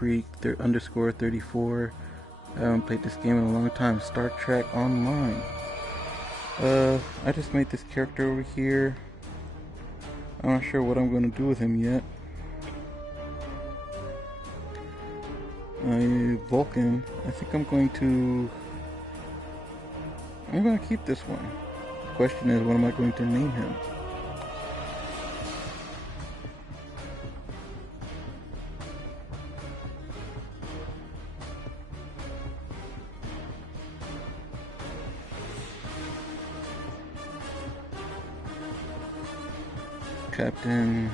Freak underscore 34. I haven't played this game in a long time. Star Trek Online. I just made this character over here. I'm not sure what I'm going to do with him yet. Vulcan. I think I'm going to keep this one. The question is, what am I going to name him? Captain.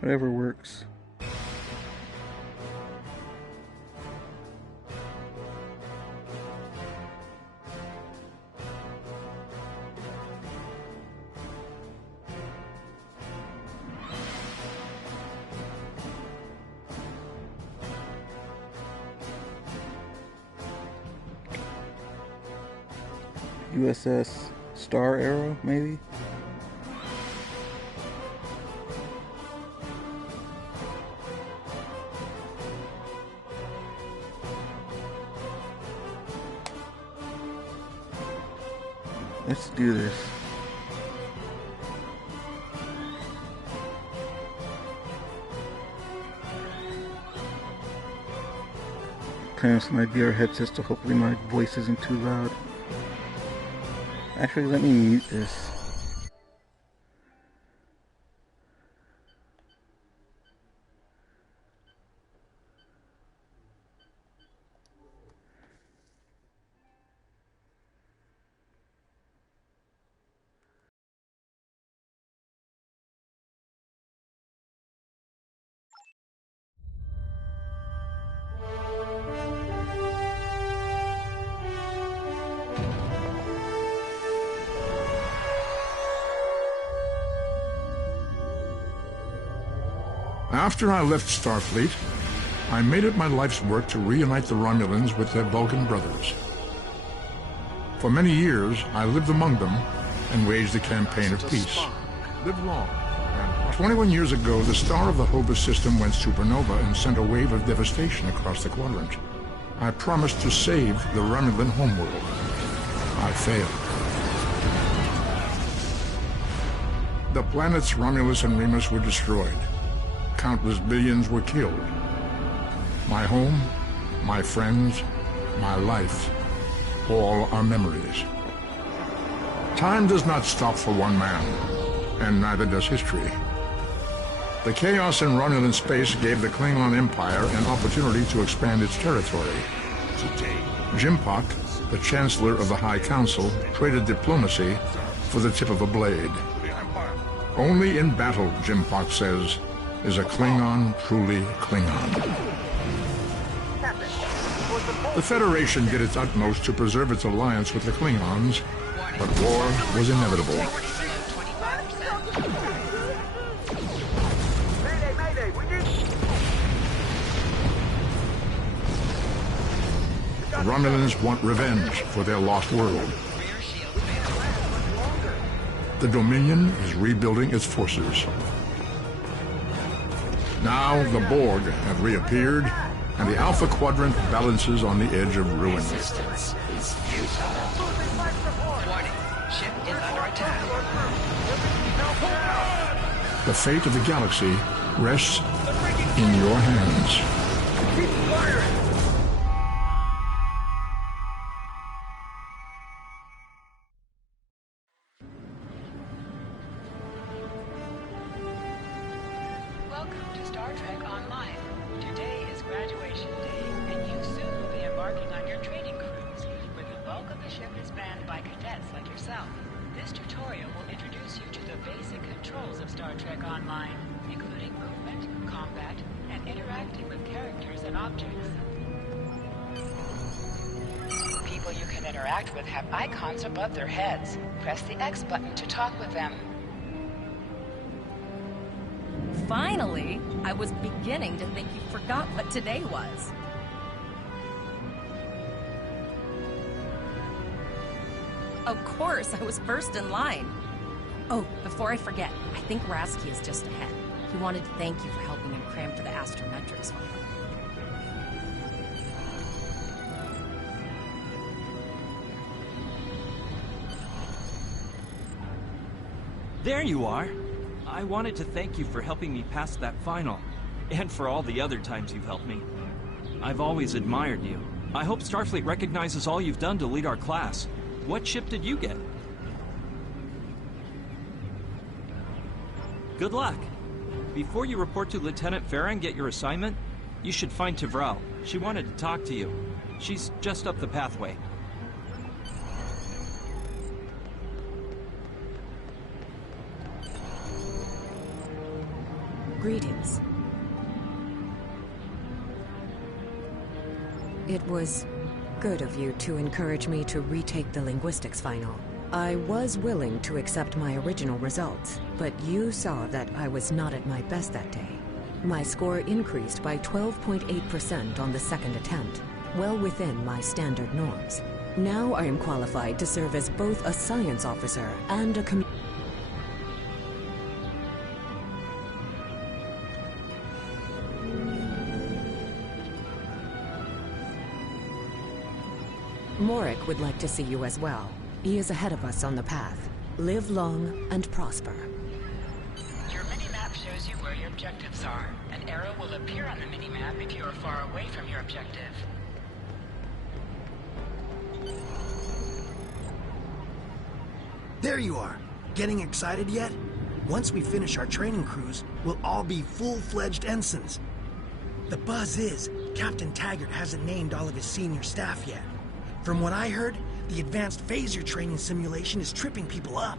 Whatever works. USS Star Arrow, maybe? Let's do this. Turn on some VR headsets so hopefully my voice isn't too loud. Actually, let me mute this. After I left Starfleet, I made it my life's work to reunite the Romulans with their Vulcan brothers. For many years, I lived among them and waged a campaign of peace. Live long. 21 years ago, the star of the Hobus system went supernova and sent a wave of devastation across the quadrant. I promised to save the Romulan homeworld. I failed. The planets Romulus and Remus were destroyed. Countless billions were killed. My home, my friends, my life, all are memories. Time does not stop for one man, and neither does history. The chaos in Romulan space gave the Klingon Empire an opportunity to expand its territory. Jimpak, the Chancellor of the High Council, traded diplomacy for the tip of a blade. Only in battle, Jimpak says, is a Klingon truly Klingon. The Federation did its utmost to preserve its alliance with the Klingons, but war was inevitable. The Romulans want revenge for their lost world. The Dominion is rebuilding its forces. Now the Borg have reappeared and the Alpha Quadrant balances on the edge of ruin. Resistance is futile. Warning, ship is under attack. The fate of the galaxy rests in your hands. Keep firing! Welcome to Star Trek Online. Today is graduation day, and you soon will be embarking on your training cruise, where the bulk of the ship is manned by cadets like yourself. This tutorial will introduce you to the basic controls of Star Trek Online, including movement, combat, and interacting with characters and objects. People you can interact with have icons above their heads. Press the X button to talk with them. Finally, I was beginning to think you forgot what today was. Of course, I was first in line. Oh, before I forget, I think Rasky is just ahead. He wanted to thank you for helping him cram for the astrometrics final. There you are. I wanted to thank you for helping me pass that final, and for all the other times you've helped me. I've always admired you. I hope Starfleet recognizes all you've done to lead our class. What ship did you get? Good luck. Before you report to Lieutenant Farah and get your assignment, you should find Tvrel. She wanted to talk to you. She's just up the pathway. Greetings. It was good of you to encourage me to retake the linguistics final. I was willing to accept my original results, but you saw that I was not at my best that day. My score increased by 12.8% on the second attempt, well within my standard norms. Now I am qualified to serve as both a science officer and a Morik would like to see you as well. He is ahead of us on the path. Live long and prosper. Your mini-map shows you where your objectives are. An arrow will appear on the mini-map if you are far away from your objective. There you are. Getting excited yet? Once we finish our training cruise, we'll all be full-fledged ensigns. The buzz is, Captain Taggart hasn't named all of his senior staff yet. From what I heard, the advanced phaser training simulation is tripping people up.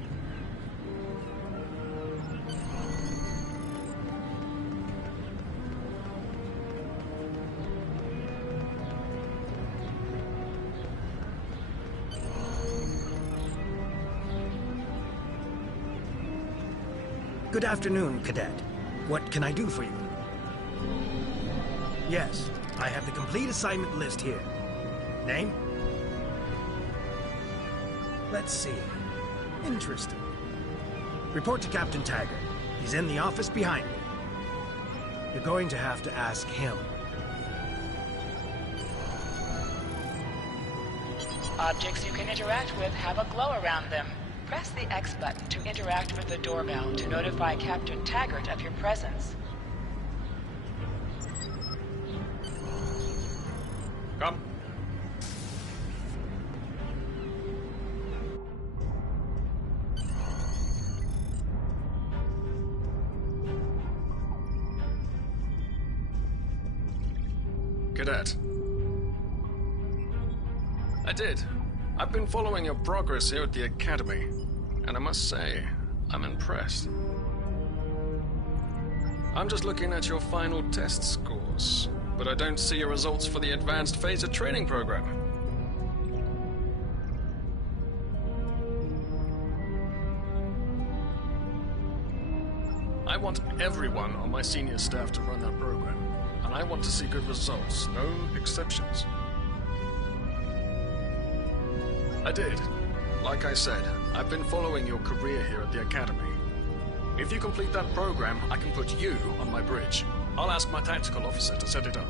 Good afternoon, Cadet. What can I do for you? Yes, I have the complete assignment list here. Name? Let's see. Interesting. Report to Captain Taggart. He's in the office behind me. You're going to have to ask him. Objects you can interact with have a glow around them. Press the X button to interact with the doorbell to notify Captain Taggart of your presence. Come. Cadet. I did. I've been following your progress here at the Academy, and I must say, I'm impressed. I'm just looking at your final test scores, but I don't see your results for the Advanced Phaser Training Program. I want everyone on my senior staff to run that program, and I want to see good results, no exceptions. I did. Like I said, I've been following your career here at the Academy. If you complete that program, I can put you on my bridge. I'll ask my tactical officer to set it up.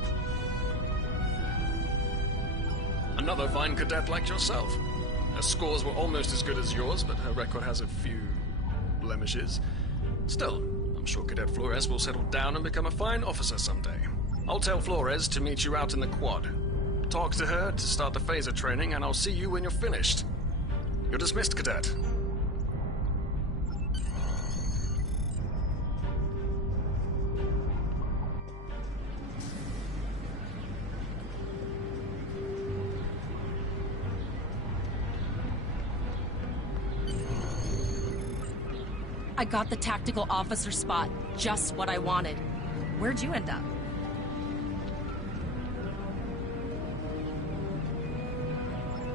Another fine cadet like yourself. Her scores were almost as good as yours, but her record has a few blemishes. Still, I'm sure Cadet Flores will settle down and become a fine officer someday. I'll tell Flores to meet you out in the quad. Talk to her to start the phaser training, and I'll see you when you're finished. You're dismissed, Cadet. I got the tactical officer spot. Just what I wanted. Where'd you end up?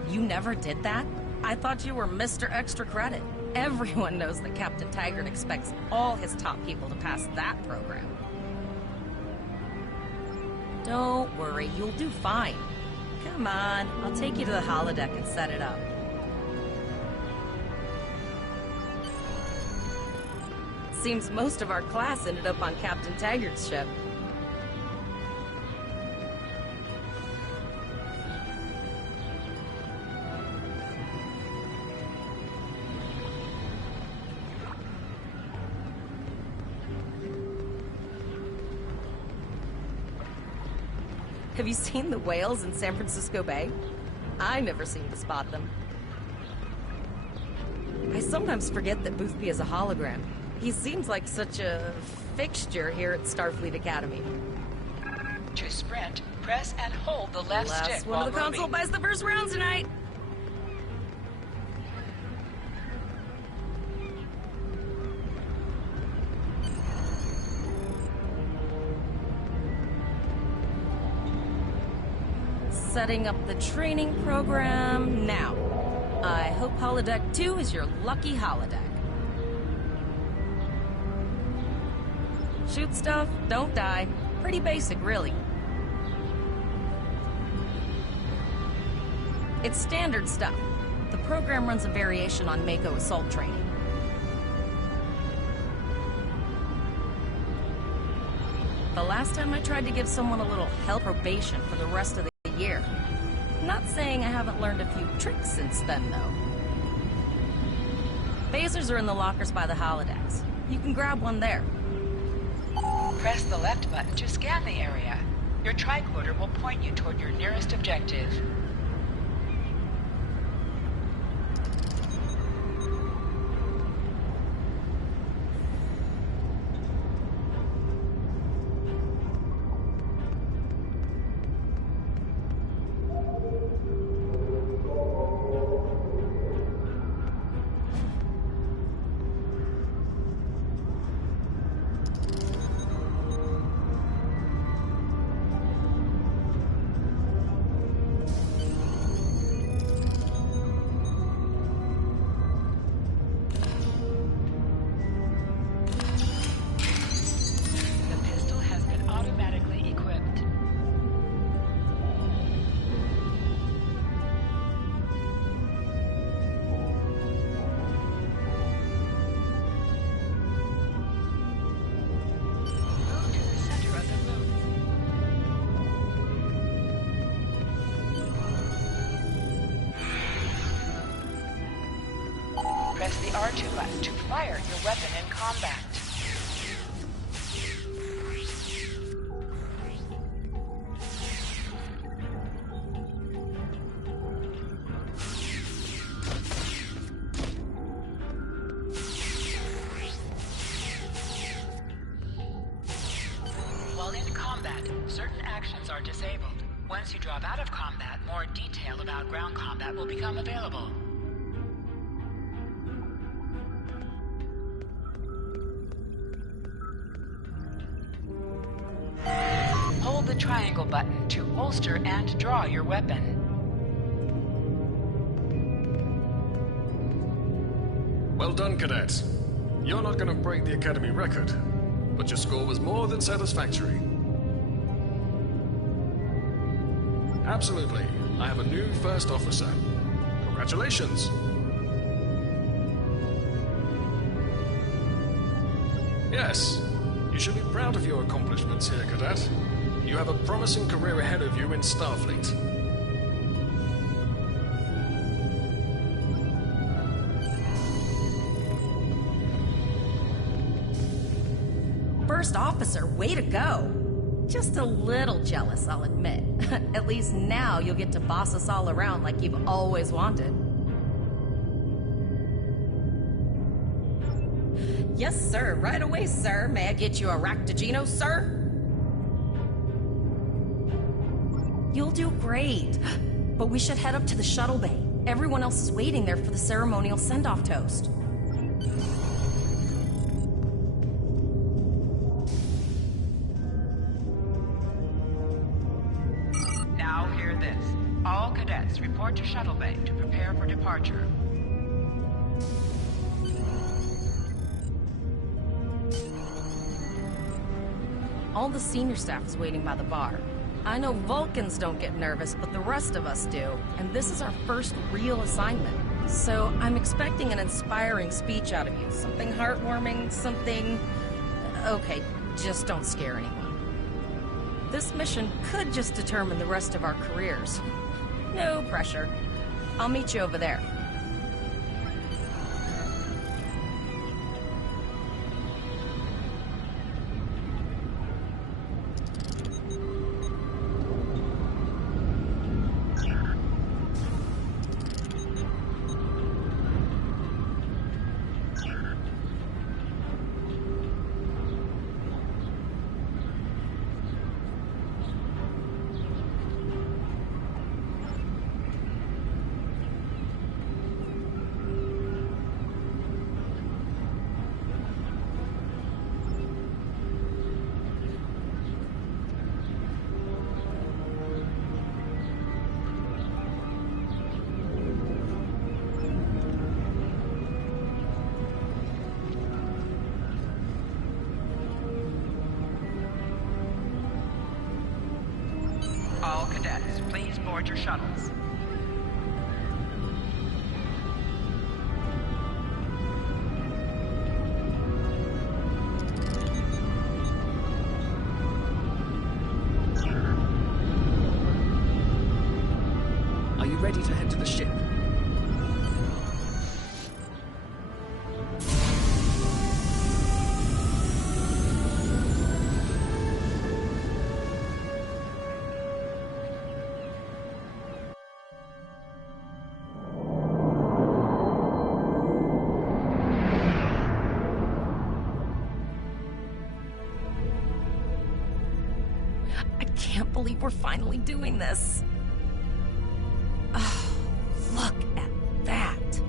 You never did that? I thought you were Mr. Extra Credit. Everyone knows that Captain Taggart expects all his top people to pass that program. Don't worry, you'll do fine. Come on, I'll take you to the holodeck and set it up. Seems most of our class ended up on Captain Taggart's ship. Have you seen the whales in San Francisco Bay? I never seem to spot them. I sometimes forget that Boothby is a hologram. He seems like such a fixture here at Starfleet Academy. To sprint, press and hold the left Last stick one while of the console moving. buys the first round tonight. Setting up the training program now. I hope Holodeck 2 is your lucky holodeck. Shoot stuff, don't die. Pretty basic, really. It's standard stuff. The program runs a variation on Mako assault training. The last time I tried to give someone a little health probation for the rest of the year. Not saying I haven't learned a few tricks since then, though. Phasers are in the lockers by the holodecks. You can grab one there. Press the left button to scan the area. Your tricorder will point you toward your nearest objective. Press the R2 button to fire your weapon in combat. While in combat, certain actions are disabled. Once you drop out of combat, more detail about ground combat will become available. Hold the triangle button to holster and draw your weapon. Well done, cadets. You're not going to break the Academy record, but your score was more than satisfactory. Absolutely. I have a new first officer. Congratulations. Yes, you should be proud of your accomplishments here, Cadet. You have a promising career ahead of you in Starfleet. first officer. Way to go. Just a little jealous, I'll admit. At least now you'll get to boss us all around like you've always wanted. Yes, sir. Right away, sir. May I get you a Raktajino, sir? You'll do great. But we should head up to the shuttle bay. Everyone else is waiting there for the ceremonial send-off toast. Now hear this. All cadets report to shuttle bay to prepare for departure. All the senior staff is waiting by the bar. I know Vulcans don't get nervous, but the rest of us do. And this is our first real assignment. So I'm expecting an inspiring speech out of you. Something heartwarming, something... Okay, just don't scare anyone. This mission could just determine the rest of our careers. No pressure. I'll meet you over there. All cadets, please board your shuttles. Are you ready to head to the ship? I can't believe we're finally doing this. Oh, look at that.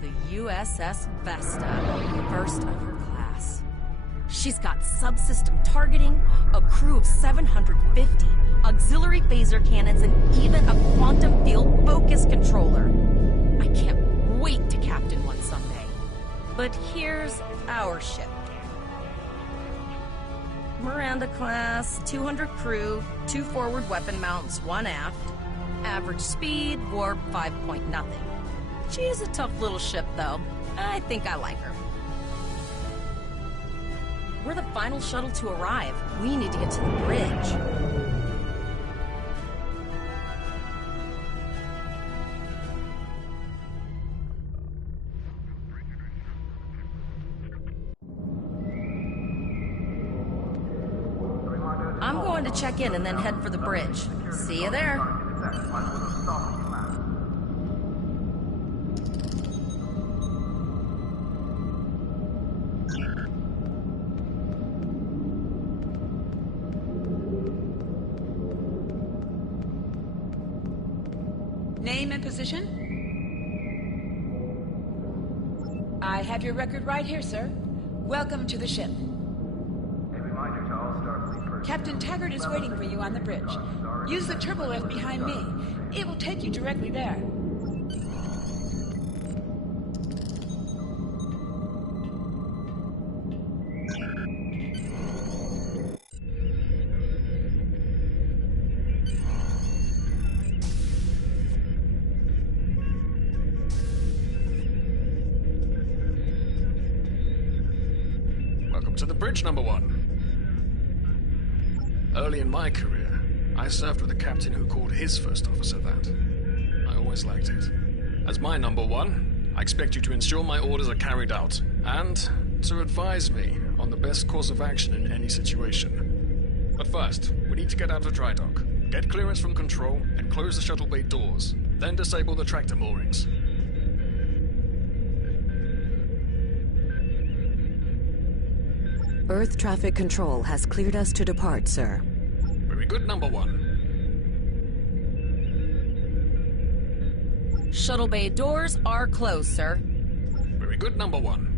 The USS Vesta, first of her class. She's got subsystem targeting, a crew of 750, auxiliary phaser cannons, and even a quantum field focus controller. I can't wait to captain one someday. But here's our ship. Miranda class, 200 crew, 2 forward weapon mounts, 1 aft. Average speed, warp 5.0. She's a tough little ship, though. I think I like her. We're the final shuttle to arrive. We need to get to the bridge. I'm going to check in and then head for the bridge. See you there. Name and position? I have your record right here, sir. Welcome to the ship. Captain Taggart is waiting for you on the bridge. Use the turbo lift behind me. It will take you directly there. Welcome to the bridge, number 1. Early in my career, I served with a captain who called his first officer that. I always liked it. As my number 1, I expect you to ensure my orders are carried out, and to advise me on the best course of action in any situation. But first, we need to get out of dry dock, get clearance from control, and close the shuttle bay doors. Then disable the tractor moorings. Earth Traffic Control has cleared us to depart, sir. Very good, number one. Shuttle bay doors are closed, sir. Very good, number one.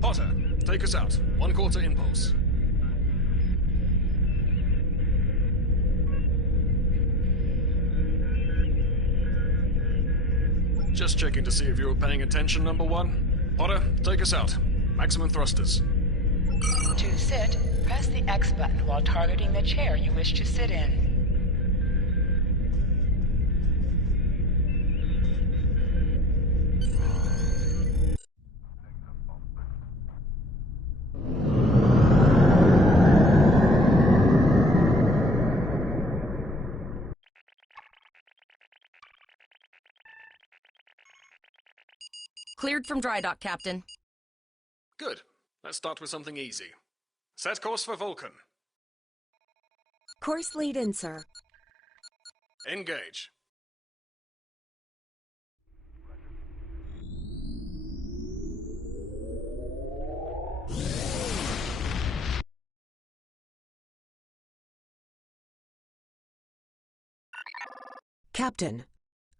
Potter, take us out. 1/4 impulse. Just checking to see if you were paying attention, number one. Potter, take us out. Maximum thrusters. To sit, press the X button while targeting the chair you wish to sit in. Cleared from dry dock, Captain. Good. Let's start with something easy. Set course for Vulcan. Course lead in, sir. Engage. Captain,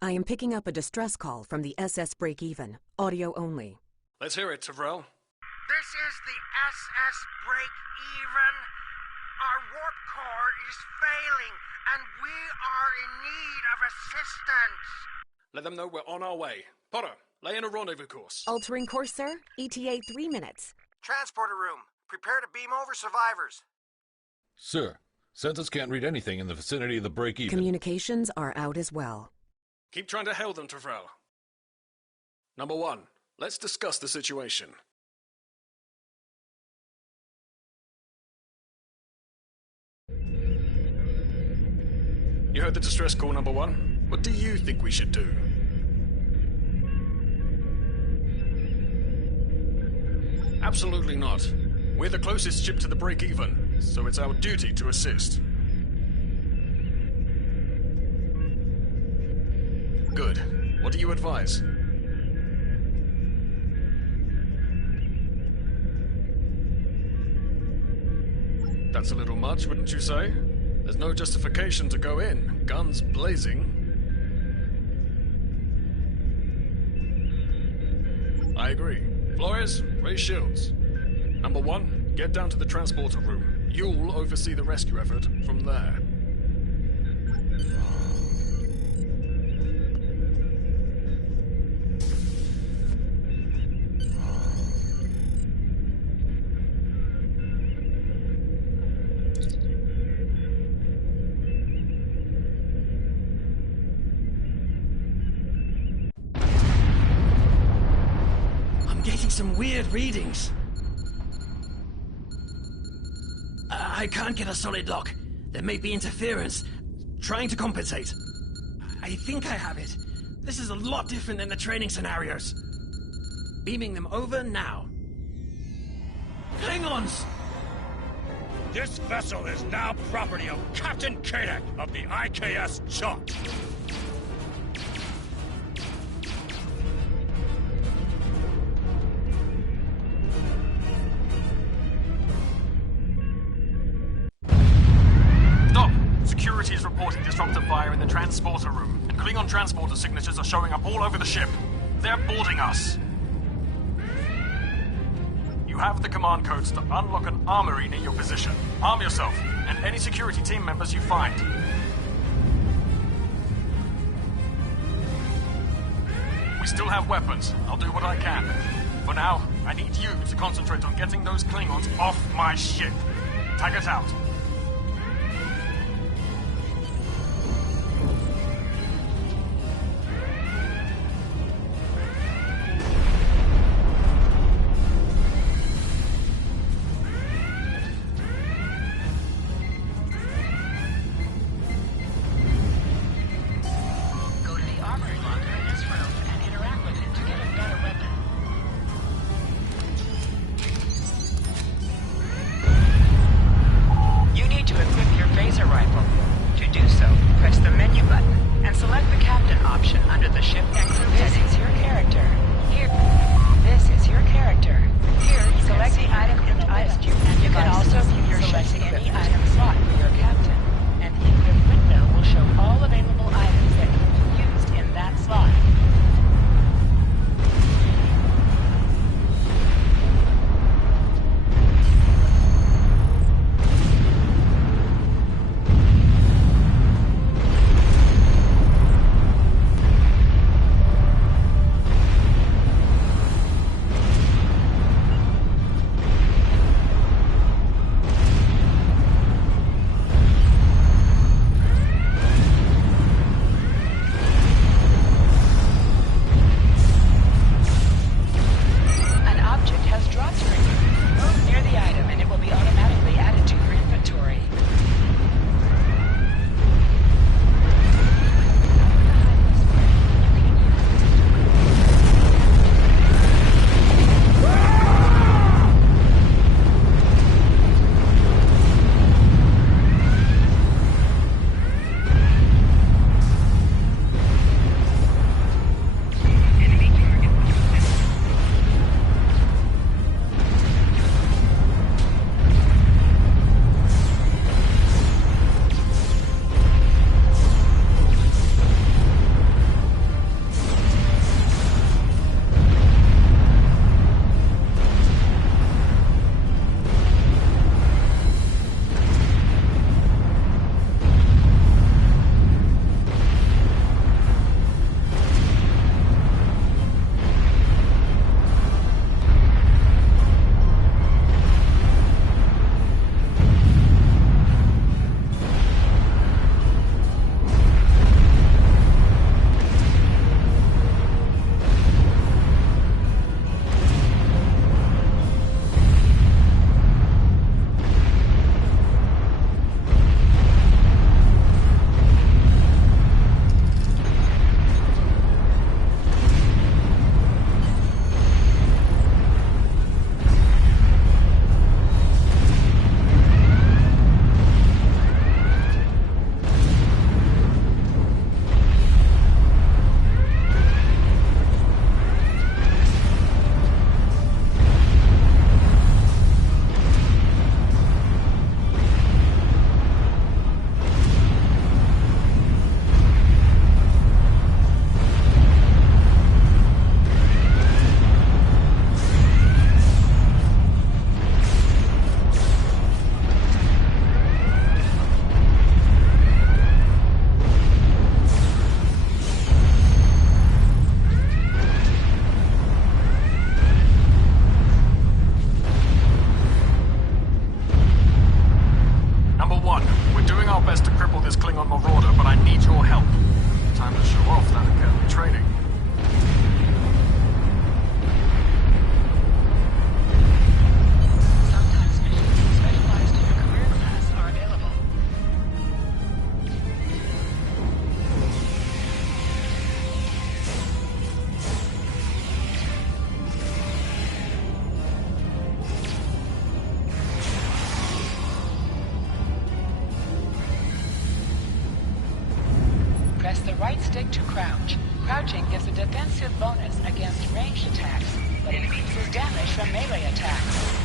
I am picking up a distress call from the SS Break-Even. Audio only. Let's hear it, Tyrell. This is the SS Break-Even. Our warp core is failing, and we are in need of assistance. Let them know we're on our way. Potter, lay in a rendezvous course. Altering course, sir. ETA 3 minutes. Transporter room. Prepare to beam over survivors. Sir, Census can't read anything in the vicinity of the break-even. Communications are out as well. Keep trying to hail them, Tyrell. Number one, let's discuss the situation. You heard the distress call, number one. What do you think we should do? Absolutely not. We're the closest ship to the break-even, so it's our duty to assist. Good. What do you advise? That's a little much, wouldn't you say? There's no justification to go in, guns blazing. I agree. Flores, raise shields. Number one, get down to the transporter room. You'll oversee the rescue effort from there. Getting some weird readings. I can't get a solid lock. There may be interference. Trying to compensate. I think I have it. This is a lot different than the training scenarios. Beaming them over now. Klingons! This vessel is now property of Captain Kadek of the IKS Chunk. Security is reporting disruptive fire in the transporter room, and Klingon transporter signatures are showing up all over the ship. They're boarding us. You have the command codes to unlock an armory near your position. Arm yourself, and any security team members you find. We still have weapons. I'll do what I can. For now, I need you to concentrate on getting those Klingons off my ship. Taggart out. Go to the armory locker in his room and interact with him to get a better weapon. You need to equip your phaser rifle. To do so, press the menu button and select the captain option under the ship and crew heading. This is your character. Here. This is your character. Here, select the item in the list. You can also view your ship's any item slot for your captain, and the equip window will show all available items that can be used in that slot. An object has dropped for you. Move near the item and it will be automatically added to your inventory. Number one, we're doing our best to cripple this Klingon marauder, but I need your help. Time to show off that academy training. Sometimes missions specialized to your career class are available. Press the right stick to crouch. Crouching gives a defensive bonus against ranged attacks, but increases damage from melee attacks.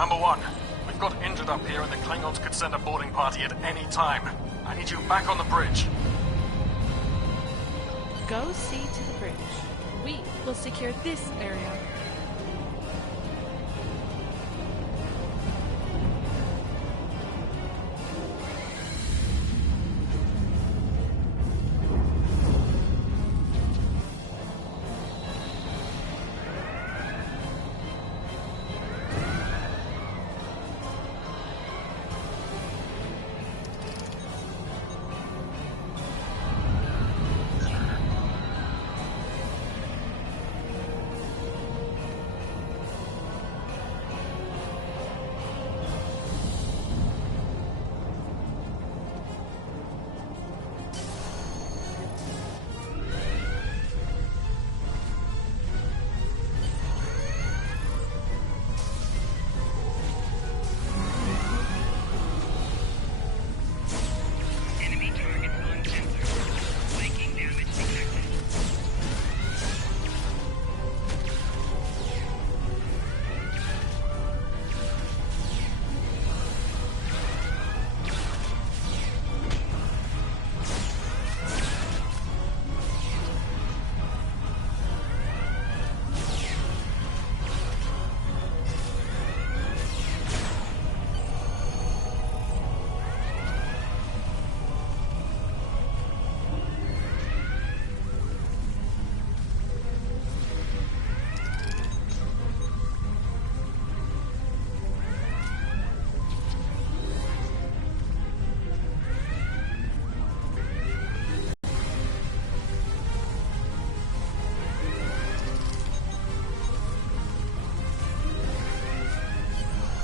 Number 1, we've got injured up here and the Klingons could send a boarding party at any time. I need you back on the bridge. Go see to the bridge. We will secure this area.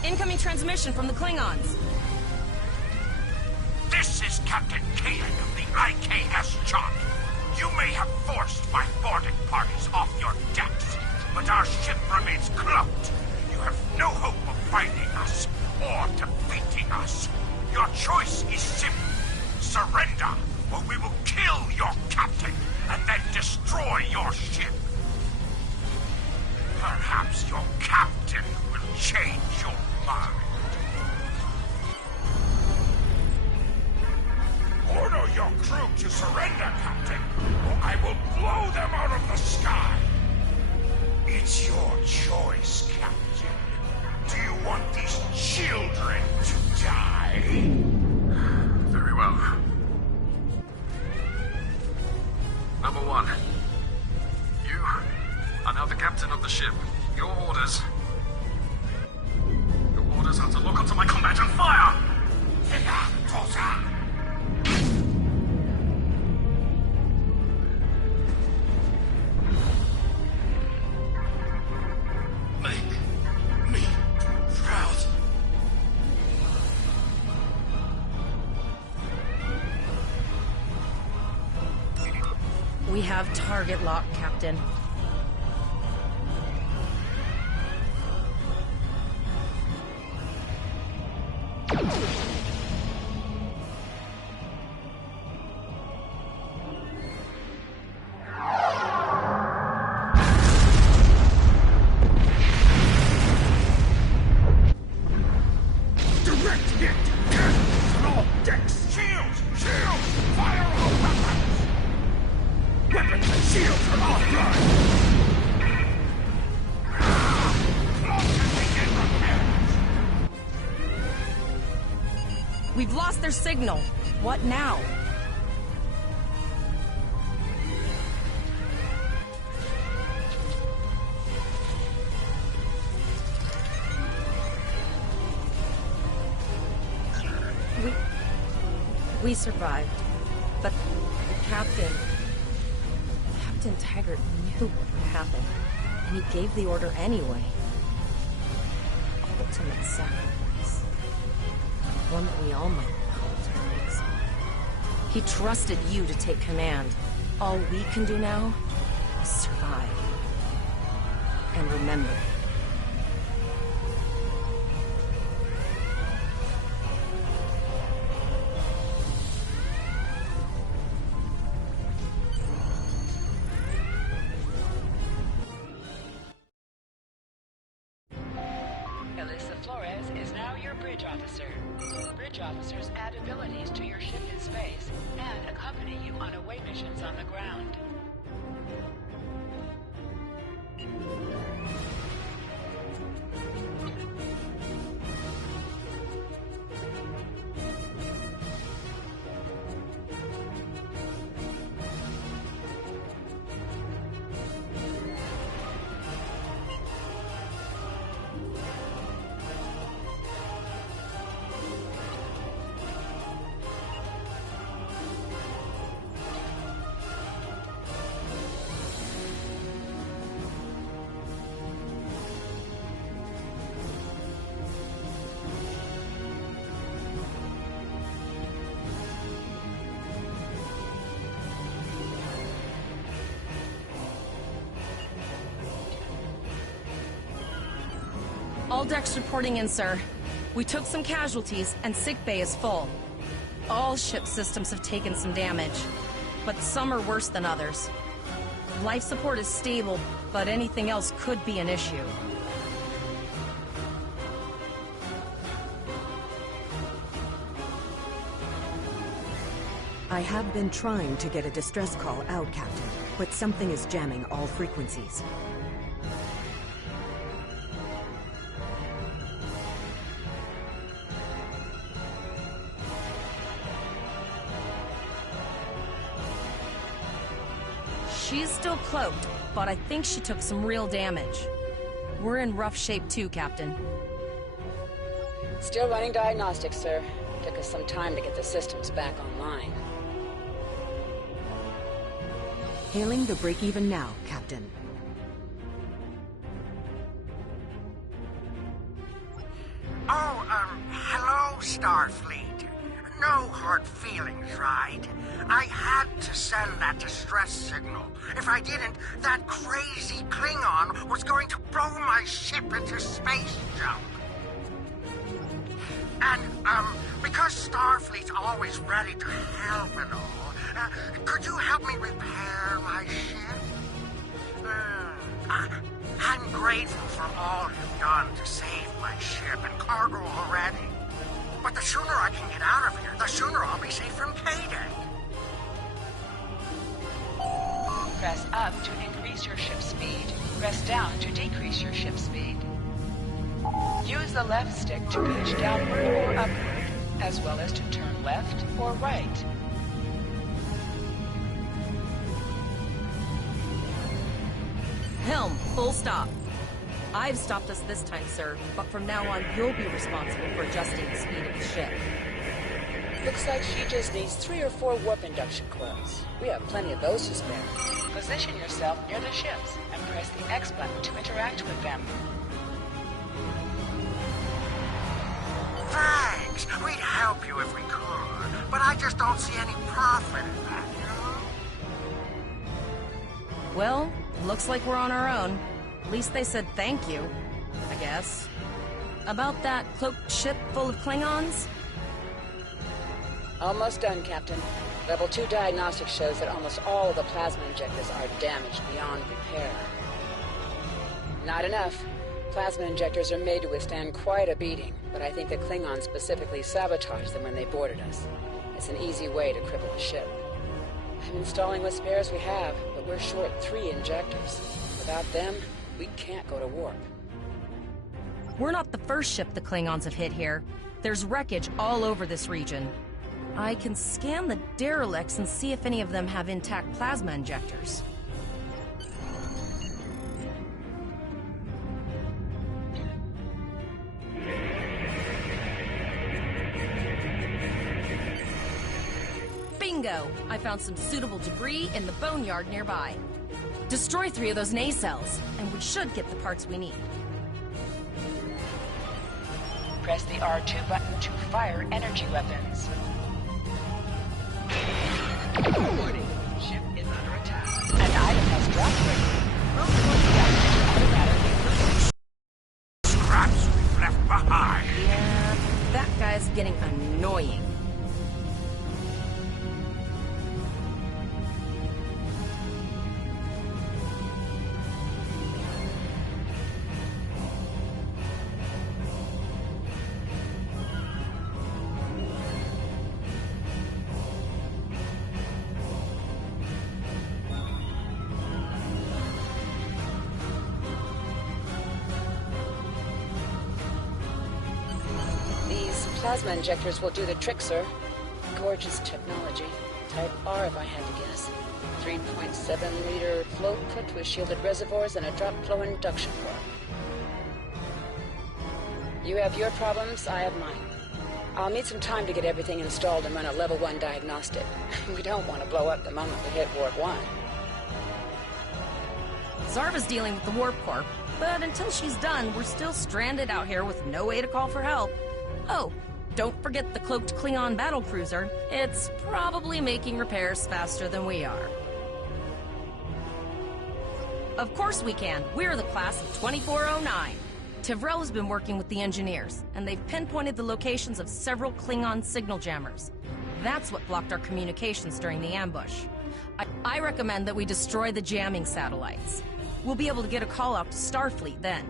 Incoming transmission from the Klingons. This is Captain Kadek of the IKS Chart. You may have forced my boarding parties off your decks, but our ship remains cloaked. You have no hope of finding us or defeating us. Your choice is simple. Surrender, or we will kill your captain and then destroy your ship. Perhaps your captain will change your mind. Order your crew to surrender, Captain, or I will blow them out of the sky. It's your choice, Captain. Do you want these children to die? Very well. Number 1. You are now the captain of the ship. Your orders are to lock onto my combat and fire! Make me proud. We have target lock, Captain. Direct hit! Cannons on all decks! Shields! Shields! Fire all weapons! Weapons and shields are offline! Cloak and begin repairs! We've lost their signal. What now? We survived, but the Captain Taggart knew what would happen, and he gave the order anyway. Ultimate sacrifice. One that we all might call terrorists. He trusted you to take command. All we can do now is survive. And remember. Alyssa Flores is now your bridge officer. Bridge officers add abilities to your ship in space and accompany you on away missions on the ground. All decks reporting in, sir. We took some casualties, and sickbay is full. All ship systems have taken some damage, but some are worse than others. Life support is stable, but anything else could be an issue. I have been trying to get a distress call out, Captain, but something is jamming all frequencies. She's still cloaked, but I think she took some real damage. We're in rough shape too, Captain. Still running diagnostics, sir. Took us some time to get the systems back online. Hailing the break-even now, Captain. Oh, hello, Starfleet. No hard feelings, right? I had to send that distress signal. If I didn't, that crazy Klingon was going to blow my ship into space junk. And, because Starfleet's always ready to help and all, could you help me repair my ship? I'm grateful for all you've done to save my ship and cargo already. But the sooner I can get out of here, the sooner I'll be safe from K-Day. Press up to increase your ship speed. Press down to decrease your ship speed. Use the left stick to push downward or upward, as well as to turn left or right. Helm, full stop. I've stopped us this time, sir, but from now on, you'll be responsible for adjusting the speed of the ship. Looks like she just needs 3 or 4 warp induction coils. We have plenty of those to spare. Position yourself near the ships and press the X button to interact with them. Thanks. We'd help you if we could, but I just don't see any profit in that, you know? Well, looks like we're on our own. At least they said thank you, I guess. About that cloaked ship full of Klingons? Almost done, Captain. Level 2 diagnostic shows that almost all of the plasma injectors are damaged beyond repair. Not enough. Plasma injectors are made to withstand quite a beating, but I think the Klingons specifically sabotaged them when they boarded us. It's an easy way to cripple the ship. I'm installing what spares we have, but we're short 3 injectors. Without them, we can't go to warp. We're not the first ship the Klingons have hit here. There's wreckage all over this region. I can scan the derelicts and see if any of them have intact plasma injectors. Bingo! I found some suitable debris in the boneyard nearby. Destroy 3 of those nacelles, and we should get the parts we need. Press the R2 button to fire energy weapons. Warning, ship is under attack. An item has dropped ready. Scraps we've left behind. Yeah, that guy's getting annoying. plasma injectors will do the trick, sir. Gorgeous technology. Type R, if I had to guess. 3.7-liter flow put with shielded reservoirs and a drop flow induction core. You have your problems, I have mine. I'll need some time to get everything installed and run a level 1 diagnostic. We don't want to blow up the moment we hit Warp 1. Zarva's dealing with the warp core, but until she's done, we're still stranded out here with no way to call for help. Oh, don't forget the cloaked Klingon battlecruiser. It's probably making repairs faster than we are. Of course we can. We're the class of 2409. Tivrel has been working with the engineers, and they've pinpointed the locations of several Klingon signal jammers. That's what blocked our communications during the ambush. I recommend that we destroy the jamming satellites. We'll be able to get a call out to Starfleet then.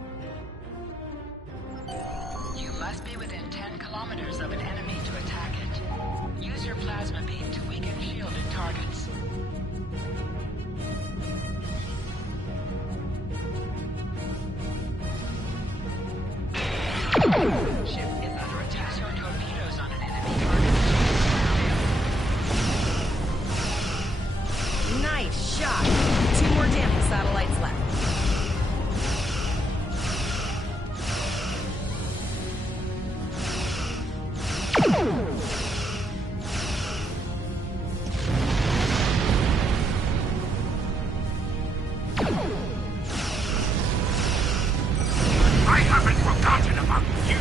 You must be within 10 kilometers of an enemy to attack it. Use your plasma beam to weaken shielded targets. Ship is under attack. Use your torpedoes on an enemy target. Nice shot. 2 more jamming satellites left. I haven't forgotten about you.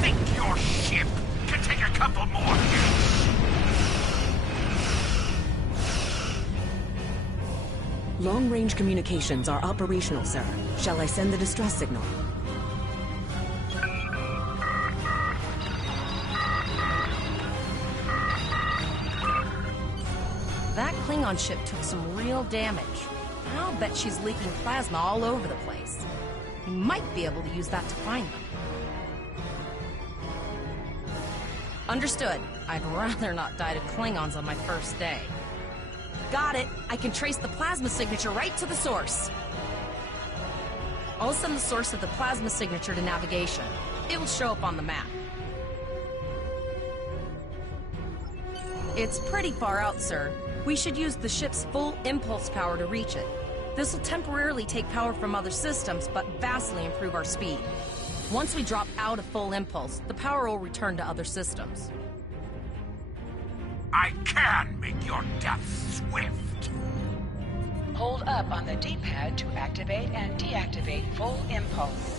Think your ship can take a couple more hits? Long-range communications are operational, sir. Shall I send the distress signal? That Klingon ship took some real damage. I'll bet she's leaking plasma all over the place. We might be able to use that to find them. Understood. I'd rather not die to Klingons on my first day. Got it. I can trace the plasma signature right to the source. I'll send the source of the plasma signature to navigation. It will show up on the map. It's pretty far out, sir. We should use the ship's full impulse power to reach it. This will temporarily take power from other systems, but vastly improve our speed. Once we drop out of full impulse, the power will return to other systems. I can make your death swift. Hold up on the D-pad to activate and deactivate full impulse.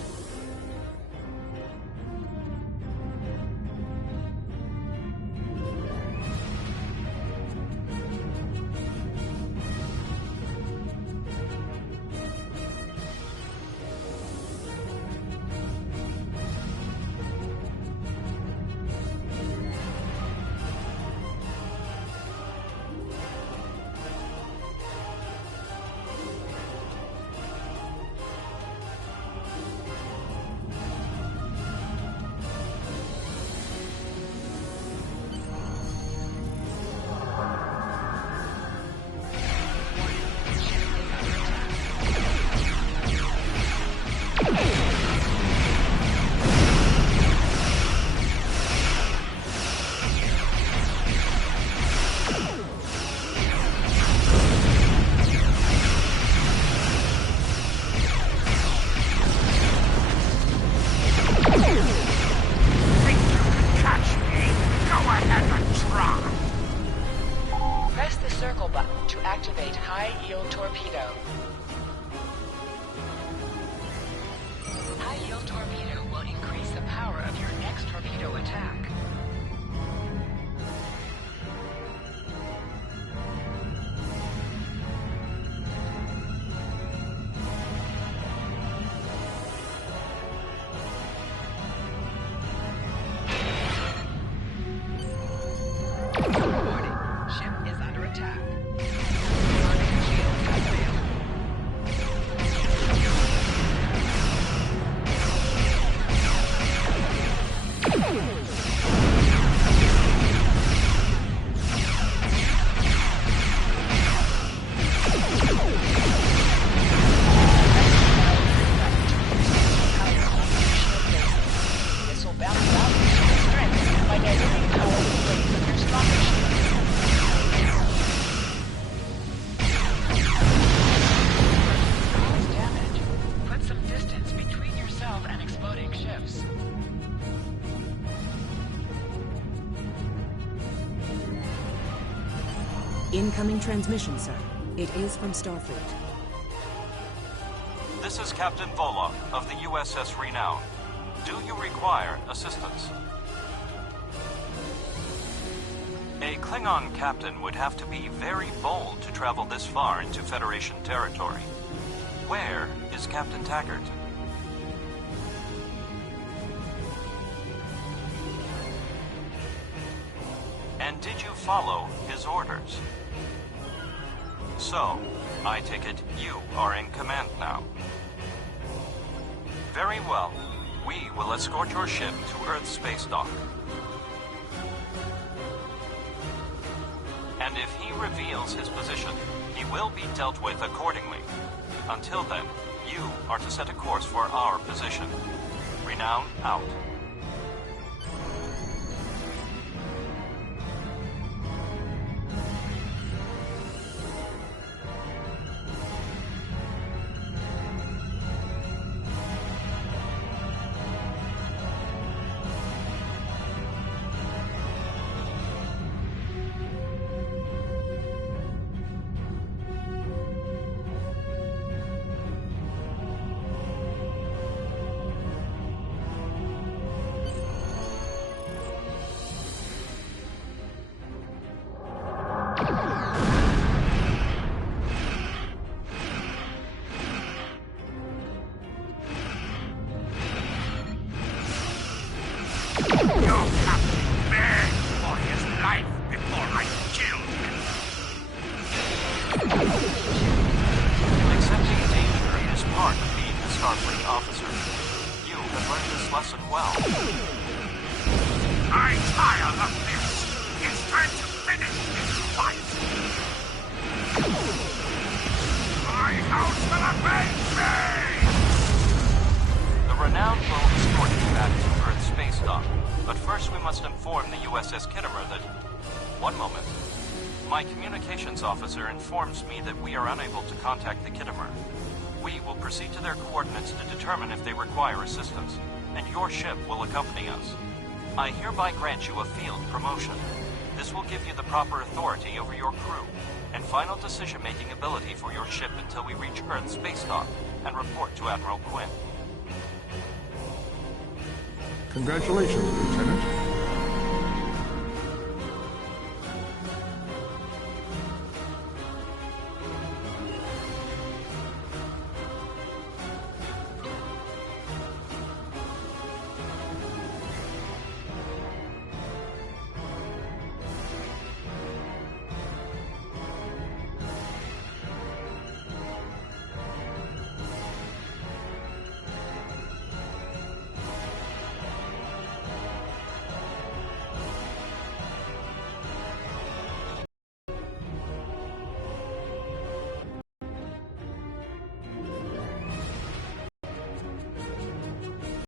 Incoming transmission, sir. It is from Starfleet. This is Captain Volok of the USS Renown. Do you require assistance? A Klingon captain would have to be very bold to travel this far into Federation territory. Where is Captain Taggart? And did you follow his orders? So, I take it you are in command now. Very well. We will escort your ship to Earth's space dock. And if he reveals his position, he will be dealt with accordingly. Until then, you are to set a course for our position. Renown out. Officer informs me that we are unable to contact the Kittimer. We will proceed to their coordinates to determine if they require assistance, and your ship will accompany us. I hereby grant you a field promotion. This will give you the proper authority over your crew, and final decision-making ability for your ship until we reach Earth's space dock and report to Admiral Quinn. Congratulations, Lieutenant.